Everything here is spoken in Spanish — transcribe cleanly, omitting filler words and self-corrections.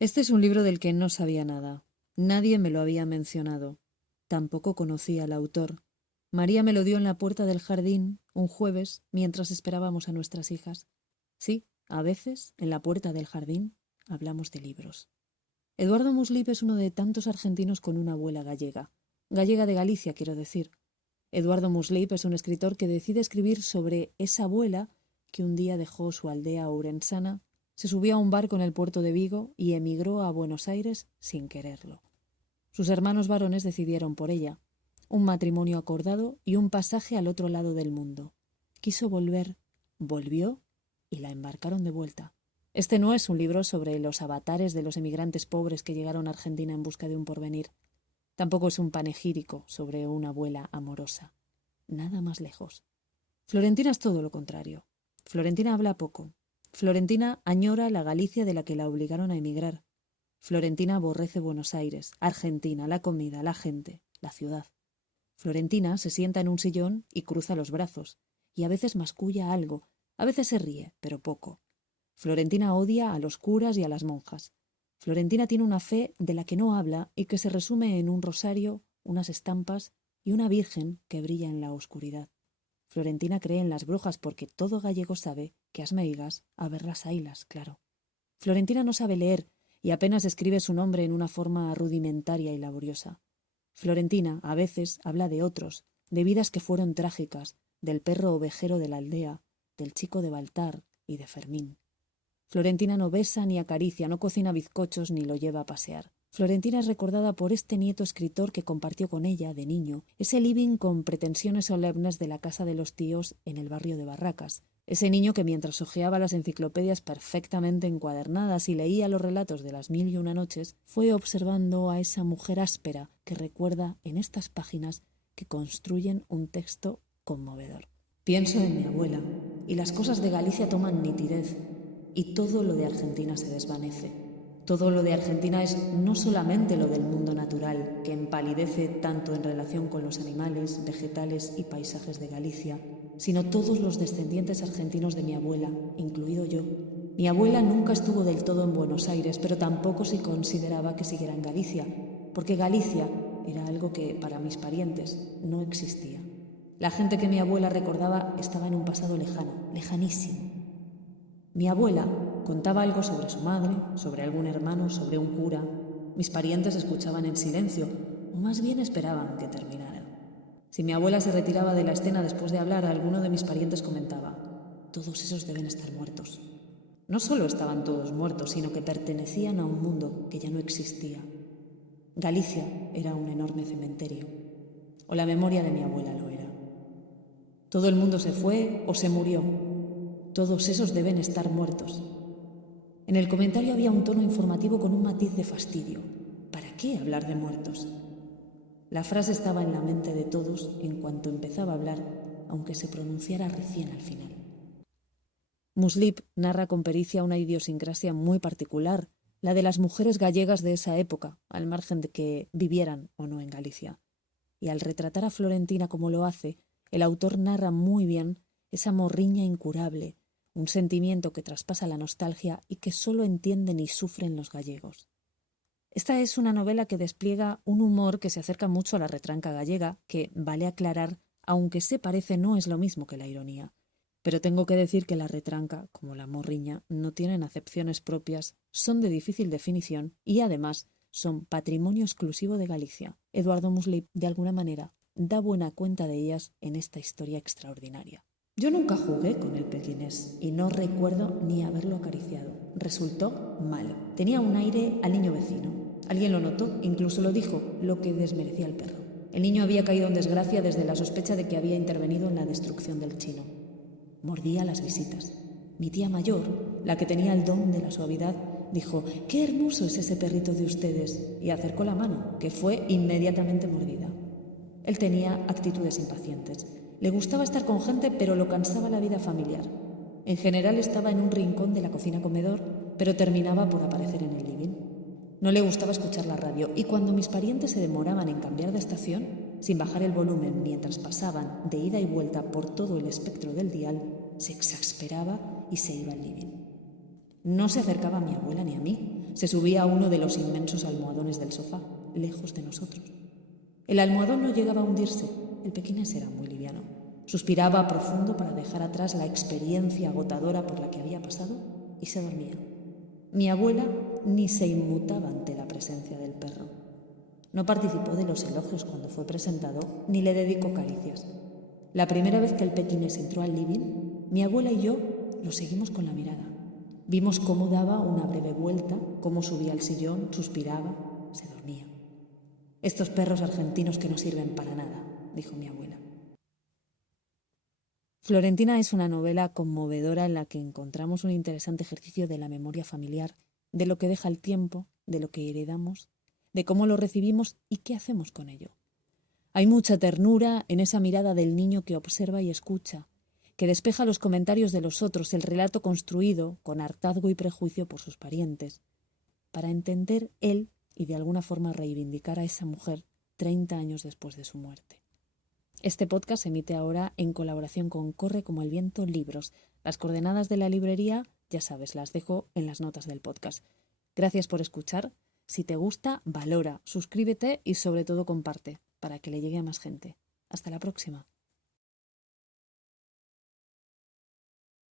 Este es un libro del que no sabía nada. Nadie me lo había mencionado. Tampoco conocía al autor. María me lo dio en la puerta del jardín un jueves mientras esperábamos a nuestras hijas. Sí, a veces, en la puerta del jardín, hablamos de libros. Eduardo Muslip es uno de tantos argentinos con una abuela gallega. Gallega de Galicia, quiero decir. Eduardo Muslip es un escritor que decide escribir sobre esa abuela que un día dejó su aldea ourensana, se subió a un barco en el puerto de Vigo y emigró a Buenos Aires sin quererlo. Sus hermanos varones decidieron por ella, un matrimonio acordado y un pasaje al otro lado del mundo. Quiso volver, volvió y la embarcaron de vuelta. Este no es un libro sobre los avatares de los emigrantes pobres que llegaron a Argentina en busca de un porvenir. Tampoco es un panegírico sobre una abuela amorosa. Nada más lejos. Florentina es todo lo contrario. Florentina habla poco. Florentina añora la Galicia de la que la obligaron a emigrar. Florentina aborrece Buenos Aires, Argentina, la comida, la gente, la ciudad. Florentina se sienta en un sillón y cruza los brazos, y a veces masculla algo, a veces se ríe, pero poco. Florentina odia a los curas y a las monjas. Florentina tiene una fe de la que no habla y que se resume en un rosario, unas estampas y una virgen que brilla en la oscuridad. Florentina cree en las brujas porque todo gallego sabe que as meigas a verlas ailas, claro. Florentina no sabe leer y apenas escribe su nombre en una forma rudimentaria y laboriosa. Florentina, a veces, habla de otros, de vidas que fueron trágicas, del perro ovejero de la aldea, del chico de Baltar y de Fermín. Florentina no besa ni acaricia, no cocina bizcochos ni lo lleva a pasear. Florentina es recordada por este nieto escritor que compartió con ella, de niño, ese living con pretensiones solemnes de la casa de los tíos en el barrio de Barracas. Ese niño que mientras hojeaba las enciclopedias perfectamente encuadernadas y leía los relatos de las 1001 noches, fue observando a esa mujer áspera que recuerda en estas páginas que construyen un texto conmovedor. Pienso en mi abuela, y las cosas de Galicia toman nitidez, y todo lo de Argentina se desvanece. Todo lo de Argentina es no solamente lo del mundo natural, que empalidece tanto en relación con los animales, vegetales y paisajes de Galicia, sino todos los descendientes argentinos de mi abuela, incluido yo. Mi abuela nunca estuvo del todo en Buenos Aires, pero tampoco se consideraba que siguiera en Galicia, porque Galicia era algo que, para mis parientes, no existía. La gente que mi abuela recordaba estaba en un pasado lejano, lejanísimo. Mi abuela contaba algo sobre su madre, sobre algún hermano, sobre un cura. Mis parientes escuchaban en silencio, o más bien esperaban que terminara. Si mi abuela se retiraba de la escena después de hablar, alguno de mis parientes comentaba: todos esos deben estar muertos. No solo estaban todos muertos, sino que pertenecían a un mundo que ya no existía. Galicia era un enorme cementerio, o la memoria de mi abuela lo era. Todo el mundo se fue o se murió. Todos esos deben estar muertos. En el comentario había un tono informativo con un matiz de fastidio. ¿Para qué hablar de muertos? La frase estaba en la mente de todos en cuanto empezaba a hablar, aunque se pronunciara recién al final. Muslip narra con pericia una idiosincrasia muy particular, la de las mujeres gallegas de esa época, al margen de que vivieran o no en Galicia. Y al retratar a Florentina como lo hace, el autor narra muy bien esa morriña incurable, un sentimiento que traspasa la nostalgia y que solo entienden y sufren los gallegos. Esta es una novela que despliega un humor que se acerca mucho a la retranca gallega, que, vale aclarar, aunque se parece, no es lo mismo que la ironía. Pero tengo que decir que la retranca, como la morriña, no tienen acepciones propias, son de difícil definición y, además, son patrimonio exclusivo de Galicia. Eduardo Muslip, de alguna manera, da buena cuenta de ellas en esta historia extraordinaria. Yo nunca jugué con el pequinés y no recuerdo ni haberlo acariciado. Resultó malo. Tenía un aire al niño vecino. Alguien lo notó, incluso lo dijo, lo que desmerecía al perro. El niño había caído en desgracia desde la sospecha de que había intervenido en la destrucción del chino. Mordía las visitas. Mi tía mayor, la que tenía el don de la suavidad, dijo: «¡Qué hermoso es ese perrito de ustedes!» y acercó la mano, que fue inmediatamente mordida. Él tenía actitudes impacientes. Le gustaba estar con gente, pero lo cansaba la vida familiar. En general estaba en un rincón de la cocina-comedor, pero terminaba por aparecer en el living. No le gustaba escuchar la radio, y cuando mis parientes se demoraban en cambiar de estación, sin bajar el volumen mientras pasaban de ida y vuelta por todo el espectro del dial, se exasperaba y se iba al living. No se acercaba a mi abuela ni a mí. se subía a uno de los inmensos almohadones del sofá, lejos de nosotros. El almohadón no llegaba a hundirse, el pequinés era muy liviano. Suspiraba profundo para dejar atrás la experiencia agotadora por la que había pasado y se dormía. Mi abuela ni se inmutaba ante la presencia del perro. No participó de los elogios cuando fue presentado, ni le dedicó caricias. La primera vez que el pequinés entró al living, mi abuela y yo lo seguimos con la mirada. Vimos cómo daba una breve vuelta, cómo subía al sillón, suspiraba, se dormía. «Estos perros argentinos que no sirven para nada», dijo mi abuela. Florentina es una novela conmovedora en la que encontramos un interesante ejercicio de la memoria familiar, de lo que deja el tiempo, de lo que heredamos, de cómo lo recibimos y qué hacemos con ello. Hay mucha ternura en esa mirada del niño que observa y escucha, que despeja los comentarios de los otros, el relato construido con hartazgo y prejuicio por sus parientes, para entender él y de alguna forma reivindicar a esa mujer 30 años después de su muerte. Este podcast se emite ahora en colaboración con Corre como el viento libros. Las coordenadas de la librería, ya sabes, las dejo en las notas del podcast. Gracias por escuchar. Si te gusta, valora, suscríbete y sobre todo comparte para que le llegue a más gente. Hasta la próxima.